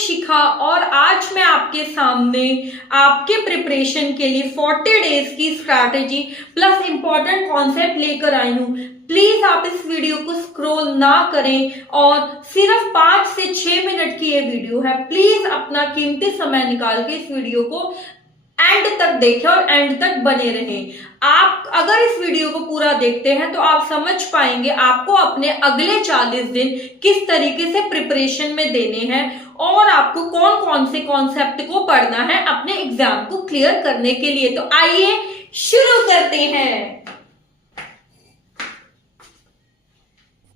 शिखा और आज मैं आपके सामने आपके प्रिपरेशन के लिए 40 डेज की स्ट्रैटेजी प्लस इंपॉर्टेंट कॉन्सेप्ट लेकर आई हूँ। प्लीज आप इस वीडियो को स्क्रॉल ना करें और सिर्फ 5 से 6 मिनट की ये वीडियो है। प्लीज अपना कीमती समय निकाल के इस वीडियो को एंड तक देखें और एंड तक बने रहें। आप अगर इस वीडियो को पूरा देखते हैं तो आप समझ पाएंगे आपको अपने अगले 40 दिन किस तरीके से प्रिपरेशन में देने हैं और आपको कौन कौन से कॉन्सेप्ट को पढ़ना है अपने एग्जाम को क्लियर करने के लिए। तो आइए शुरू करते हैं।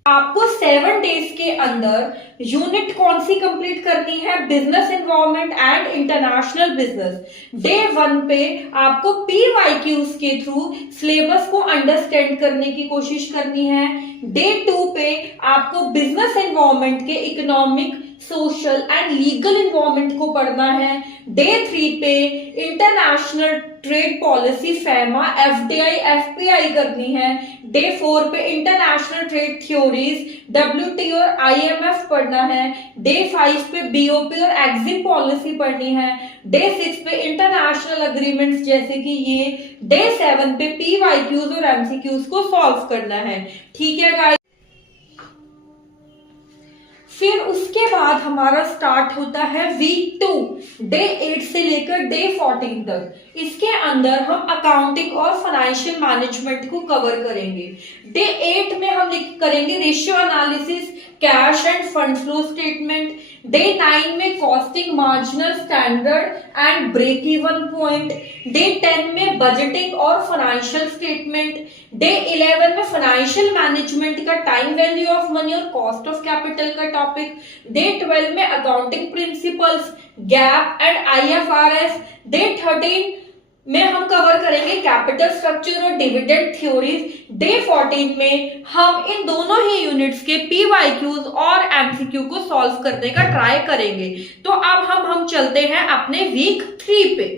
आपको 7 डेज के अंदर यूनिट कौन सी कंप्लीट करनी है? Business environment and international business. Day 1 पे आपको PYQs के थ्रू सिलेबस को अंडरस्टैंड करने की कोशिश करनी है। डे 2 पे आपको बिजनेस एनवायरनमेंट के economic, social and legal environment को पढ़ना है। डे 3 पे international trade policy FEMA, FDI, FPI करनी है। डे 4 पे इंटरनेशनल ट्रेड थ्योरीज, WTO और IMF पढ़ना है। डे 5 पे BOP और एग्जिट पॉलिसी पढ़नी है। डे 6 पे इंटरनेशनल अग्रीमेंट्स जैसे कि ये। डे 7 पे PYQs और MCQs को सॉल्व करना है। ठीक है गाइस। फिर उसके बाद हमारा स्टार्ट होता है वीक 2, डे 8 से लेकर डे 14 तक। इसके अंदर हम अकाउंटिंग और फाइनेंशियल मैनेजमेंट को कवर करेंगे। डे 8 में हम करेंगे ratio analysis, cash and fund flow statement. Day 9 में costing, marginal standard and break even point. Day 10 में बजटिंग और फाइनेंशियल स्टेटमेंट। डे 11 में फाइनेंशियल मैनेजमेंट का टाइम वैल्यू ऑफ मनी और कॉस्ट ऑफ कैपिटल का टॉपिक। डे 12 में accounting principles, GAAP and IFRS। Day 13 में हम कवर करेंगे कैपिटल स्ट्रक्चर और डिविडेंड थ्योरीज। डे 14 में हम इन दोनों ही यूनिट्स के PYQs और MCQ को सॉल्व करने का ट्राई करेंगे। तो अब हम चलते हैं अपने वीक 3 पे।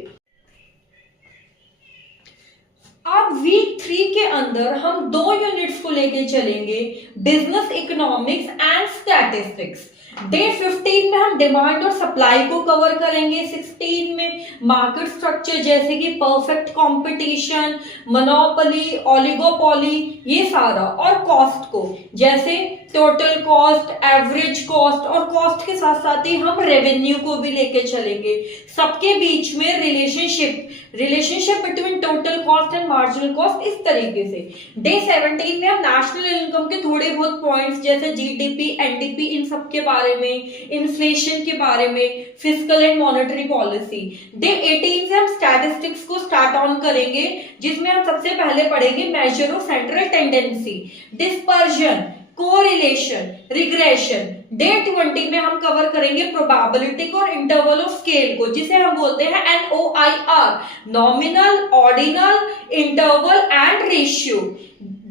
अब वीक 3 के अंदर हम 2 यूनिट्स को लेके चलेंगे, business economics and statistics. Day 15 में हम डिमांड और सप्लाई को कवर करेंगे। 16 में मार्केट स्ट्रक्चर जैसे कि परफेक्ट कंपटीशन, मोनोपोली, ओलिगोपोली, ये सारा, और कॉस्ट को जैसे टोटल कॉस्ट, एवरेज कॉस्ट, और कॉस्ट के साथ साथ ही हम रेवेन्यू को भी लेके चलेंगे। सबके बीच में relationship between total cost and marginal cost, इस तरीके से। डे 17 में हम नेशनल इनकम के थोड़े बहुत पॉइंट्स जैसे GDP, NDP, इन सब के बारे में, इन्फ्लेशन के बारे में, fiscal and monetary policy. Day 18 से हम स्टैटिस्टिक्स को स्टार्ट ऑन करेंगे, जिसमें हम सबसे पहले पढ़ेंगे measure of central tendency, dispersion, correlation, regression. Day 20 में हम कवर करेंगे प्रोबेबिलिटी और इंटरवल ऑफ स्केल को, जिसे हम बोलते हैं NOIR, nominal, ordinal, interval and ratio.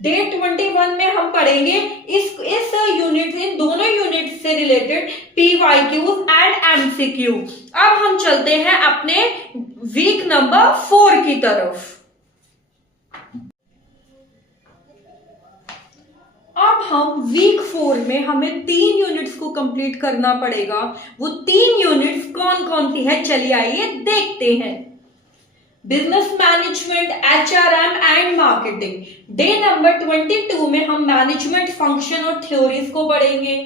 Day 21 में हम पढ़ेंगे इस यूनिट, इन दोनों यूनिट से रिलेटेड PYQs एंड MCQ। अब हम चलते हैं अपने वीक नंबर 4 की तरफ। अब हम वीक 4 में हमें 3 यूनिट्स को कंप्लीट करना पड़ेगा। वो 3 यूनिट्स कौन कौन सी है, चलिए आइए देखते हैं। Business management, HRM and marketing. Day number 22 में हम मैनेजमेंट फंक्शन और थ्योरीज को पढ़ेंगे।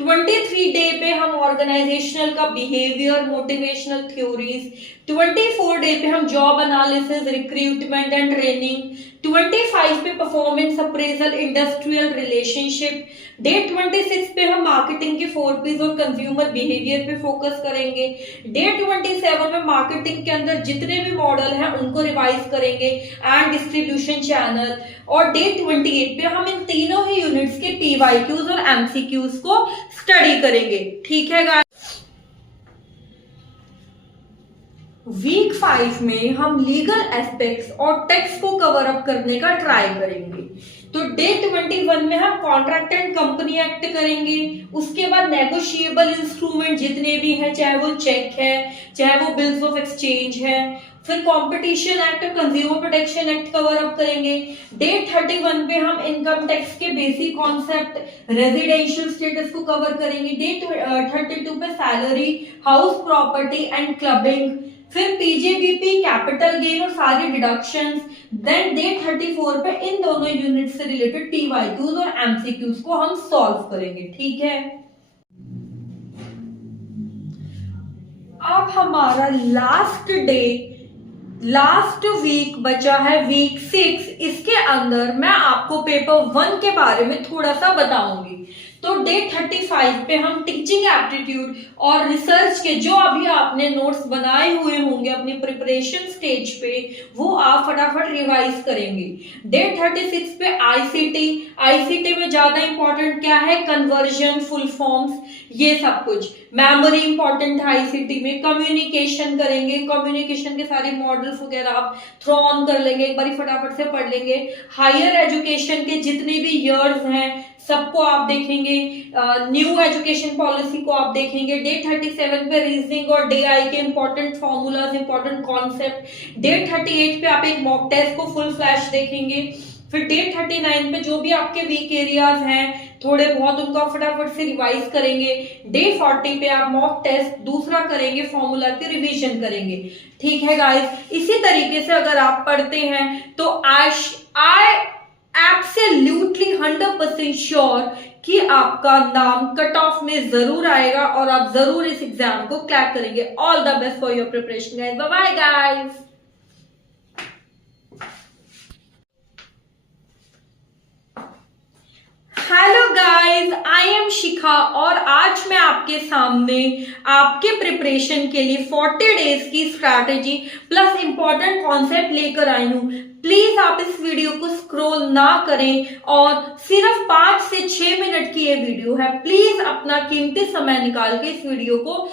23 डे पे हम ऑर्गेनाइजेशनल का बिहेवियर, मोटिवेशनल थ्योरीज। 24 डे पे हम job analysis, recruitment and training. 25 पे performance appraisal, industrial relationship. Day 26 पे हम मार्केटिंग के 4 P's और कंज्यूमर बिहेवियर पे फोकस करेंगे। डे 27 में मार्केटिंग के अंदर जितने भी मॉडल हैं उनको रिवाइज करेंगे एंड डिस्ट्रीब्यूशन चैनल। और डे 28 पे हम इन तीनों ही यूनिट्स के PYQs और MCQs को स्टडी करेंगे। ठीक है गाइस। वीक 5 में हम लीगल एस्पेक्ट्स और टैक्स को कवर अप करने का ट्राई करेंगे। तो डे 21 में हम कॉन्ट्रैक्ट एंड कंपनी एक्ट करेंगे। उसके बाद नेगोशिएबल इंस्ट्रूमेंट जितने भी हैं, चाहे वो चेक है, चाहे वो बिल्स ऑफ एक्सचेंज है, फिर कंपटीशन एक्ट और consumer protection act cover up करेंगे। डे 31 पे हम इनकम टैक्स के बेसिक कॉन्सेप्ट, रेजिडेंशियल स्टेटस को कवर करेंगे। डे 32 पे salary, house property and clubbing, फिर पीजेबीपी, कैपिटल गेन और सारी डिडक्शंस। देन डे 34 पे इन दोनों यूनिट से रिलेटेड पीवाईक्यूज और एमसीक्यूज को हम सॉल्व करेंगे। ठीक है, अब हमारा लास्ट वीक बचा है, वीक 6। इसके अंदर मैं आपको पेपर 1 के बारे में थोड़ा सा बताऊंगी। तो डे 35 पे हम टीचिंग एप्टीट्यूड और रिसर्च के जो अभी आपने नोट्स बनाए हुए होंगे अपनी प्रिपरेशन स्टेज पे, वो आप फटाफट रिवाइज करेंगे। डे 36 पे आईसीटी में ज्यादा इंपॉर्टेंट क्या है, कन्वर्जन, फुल फॉर्म्स, ये सब कुछ। मेमोरी इंपॉर्टेंट है आईसीटी में। कम्युनिकेशन करेंगे, कम्युनिकेशन के सारे मॉडल्स वगैरह आप थ्रो ऑन कर लेंगे, एक बार फटाफट से पढ़ लेंगे। हायर एजुकेशन के जितने भी ईयर्स हैं सबको आप देखेंगे। न्यू एजुकेशन पॉलिसी को आप देखेंगे। डे 37 पे रीजनिंग और डीआई के important formulas, important concept. Day 38 पे आप एक मॉक टेस्ट को फुल फ्लैश देखेंगे। फिर डे 39 पे जो भी आपके वीक एरियाज हैं थोड़े बहुत, उनको फटाफट से रिवाइज करेंगे। डे 40 पे आप मॉक टेस्ट दूसरा करेंगे, फॉर्मूला की रिवीजन करेंगे। ठीक है गाइस, इसी तरीके से अगर आप पढ़ते हैं तो आई एब्सोल्युटली 100% श्योर कि आपका नाम कट ऑफ में जरूर आएगा और आप जरूर इस एग्जाम को क्रैक करेंगे। All the best for your preparation guys. Bye bye guys. Hello guys, I am Shikha और आज मैं आपके सामने आपके प्रिपरेशन के लिए 40 डेज की स्ट्रैटेजी प्लस इंपॉर्टेंट कॉन्सेप्ट लेकर आई हूं। प्लीज आप इस वीडियो को स्क्रॉल ना करें और सिर्फ 5 से 6 मिनट की ये वीडियो है। प्लीज अपना कीमती समय निकाल के इस वीडियो को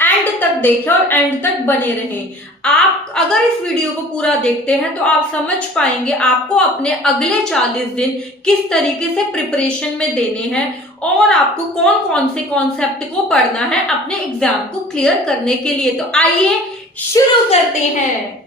एंड तक देखें और एंड तक बने रहें। आप अगर इस वीडियो को पूरा देखते हैं तो आप समझ पाएंगे आपको अपने अगले 40 दिन किस तरीके से प्रिपरेशन में देने हैं और आपको कौन कौन से कॉन्सेप्ट को पढ़ना है अपने एग्जाम को क्लियर करने के लिए। तो आइए शुरू करते हैं।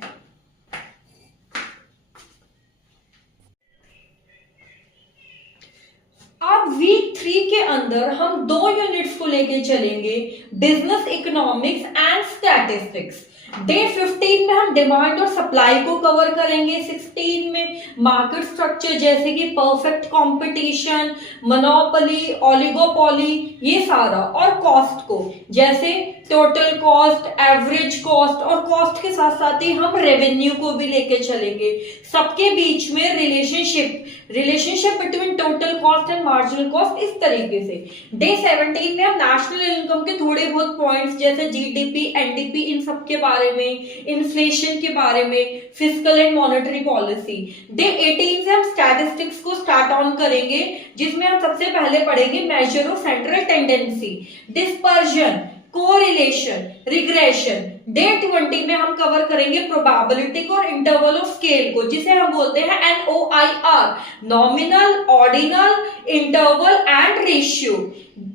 अब वीक 3 के अंदर हम 2 यूनिट्स को लेके चलेंगे, business economics and statistics. Day 15 में हम डिमांड और सप्लाई को कवर करेंगे। 16 में मार्केट स्ट्रक्चर जैसे कि परफेक्ट कंपटीशन, मोनोपोली, ओलिगोपोली, ये सारा, और कॉस्ट को जैसे टोटल कॉस्ट, एवरेज कॉस्ट, और कॉस्ट के साथ साथ ही हम रेवेन्यू को भी लेके चलेंगे। सबके बीच में relationship between total cost and marginal cost, इस तरीके से। डे 17 में हम नेशनल इनकम के थोड़े बहुत पॉइंट्स जैसे जीडीपी, एनडीपी, इन सब के बारे में, इन्फ्लेशन के बारे में, fiscal and monetary policy. Day 18 से हम स्टैटिस्टिक्स को स्टार्ट ऑन करेंगे, जिसमें हम सबसे पहले पढ़ेंगे measure of central tendency, dispersion, correlation, regression. Day 20 में हम कवर करेंगे प्रोबेबिलिटी और इंटरवल ऑफ स्केल को, जिसे हम बोलते हैं NOIR, nominal, ordinal, interval and ratio.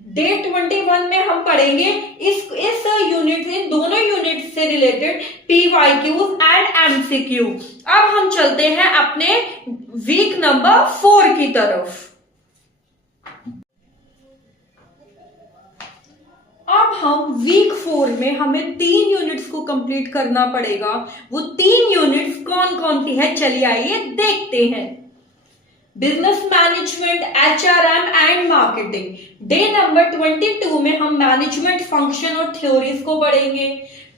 Day 21 में हम पढ़ेंगे इस यूनिट से, दोनों यूनिट से रिलेटेड PYQs एंड MCQ। अब हम चलते हैं अपने वीक नंबर 4 की तरफ। अब हम वीक 4 में हमें 3 यूनिट्स को कंप्लीट करना पड़ेगा। वो 3 यूनिट्स कौन कौन सी है, चलिए आइए देखते हैं। Business management, HRM and marketing. Day number 22 में हम मैनेजमेंट फंक्शन और थ्योरीज को पढ़ेंगे।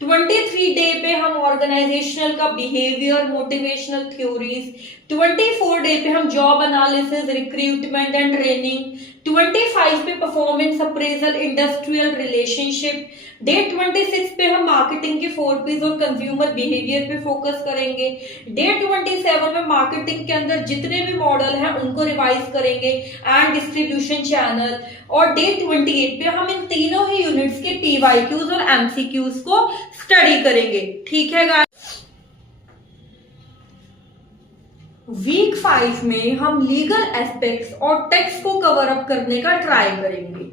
23 डे पे हम ऑर्गेनाइजेशनल का बिहेवियर, मोटिवेशनल थ्योरीज। 24 डे पे हम job analysis, recruitment and training. 25 पे performance appraisal, industrial relationship. Day 26 पे हम मार्केटिंग के 4 P's और कंज्यूमर बिहेवियर पे फोकस करेंगे। डे 27 में मार्केटिंग के अंदर जितने भी मॉडल हैं उनको रिवाइज करेंगे एंड डिस्ट्रीब्यूशन चैनल। और डे 28 पे हम इन तीनों ही यूनिट्स के PYQs और MCQs को स्टडी करेंगे। ठीक है गाइस, वीक 5 में हम लीगल एस्पेक्ट्स और टैक्स को कवर अप करने का ट्राई करेंगे।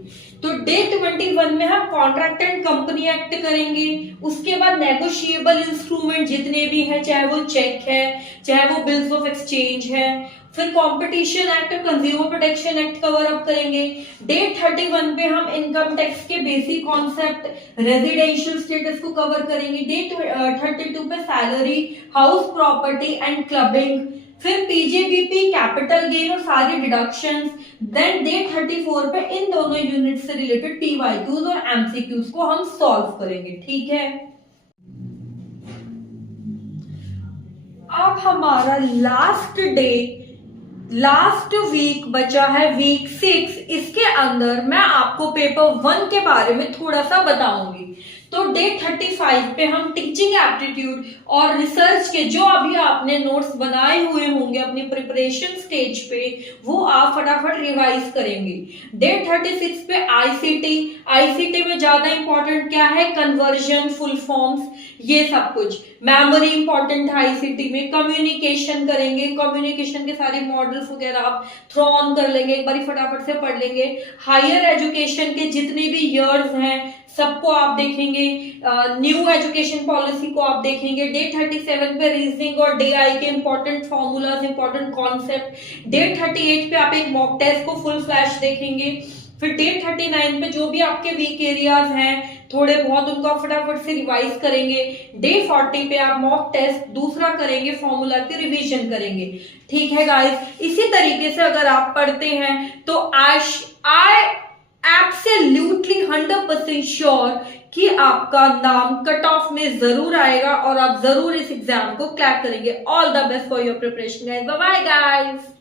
तो डे 21 में हम कॉन्ट्रैक्ट एंड कंपनी एक्ट करेंगे। उसके बाद नेगोशिएबल इंस्ट्रूमेंट जितने भी हैं, चाहे वो चेक है, चाहे वो बिल्स ऑफ एक्सचेंज है, फिर कंपटीशन एक्ट और consumer protection act cover up करेंगे। डे 31 पे हम इनकम टैक्स के बेसिक कॉन्सेप्ट, रेजिडेंशियल स्टेटस को कवर करेंगे। डे 32 पे salary, house property and clubbing, फिर पीजेबीपी, कैपिटल गेन और सारी डिडक्शंस। देन डे 34 पे इन दोनों यूनिट से रिलेटेड पीवाईक्यूज और एमसीक्यूज को हम सॉल्व करेंगे। ठीक है, अब हमारा लास्ट वीक बचा है वीक 6। इसके अंदर मैं आपको पेपर 1 के बारे में थोड़ा सा बताऊंगी। तो डे 35 पे हम टीचिंग एप्टीट्यूड और रिसर्च के जो अभी आपने नोट्स बनाए हुए होंगे अपनी प्रिपरेशन स्टेज पे, वो आप फटाफट रिवाइज करेंगे। डे 36 पे आईसीटी में ज्यादा इंपॉर्टेंट क्या है, कन्वर्जन, फुल फॉर्म्स, ये सब कुछ। मेमोरी इंपॉर्टेंट है आईसीटी में। कम्युनिकेशन करेंगे, कम्युनिकेशन के सारे मॉडल्स वगैरह आप थ्रो ऑन कर लेंगे, एक बार फटाफट से पढ़ लेंगे। हायर एजुकेशन के जितने भी ईयर्स हैं सबको आप देखेंगे। न्यू एजुकेशन पॉलिसी को आप देखेंगे। डे 37 पे रीजनिंग और डीआई के important formulas, important concept. Day 38 पे आप एक मॉक टेस्ट को फुल फ्लैश देखेंगे। फिर डे 39 पे जो भी आपके वीक एरियाज हैं थोड़े बहुत, उनको आप फटाफट से रिवाइज करेंगे। डे 40 पे आप मॉक टेस्ट दूसरा करेंगे, फॉर्मूला की रिवीजन करेंगे। ठीक है गाइस, इसी तरीके से अगर आप पढ़ते हैं तो आई एब्सोल्युटली 100% श्योर कि आपका नाम कट ऑफ में जरूर आएगा और आप जरूर इस एग्जाम को क्रैक करेंगे। All the best for your preparation guys. Bye bye guys.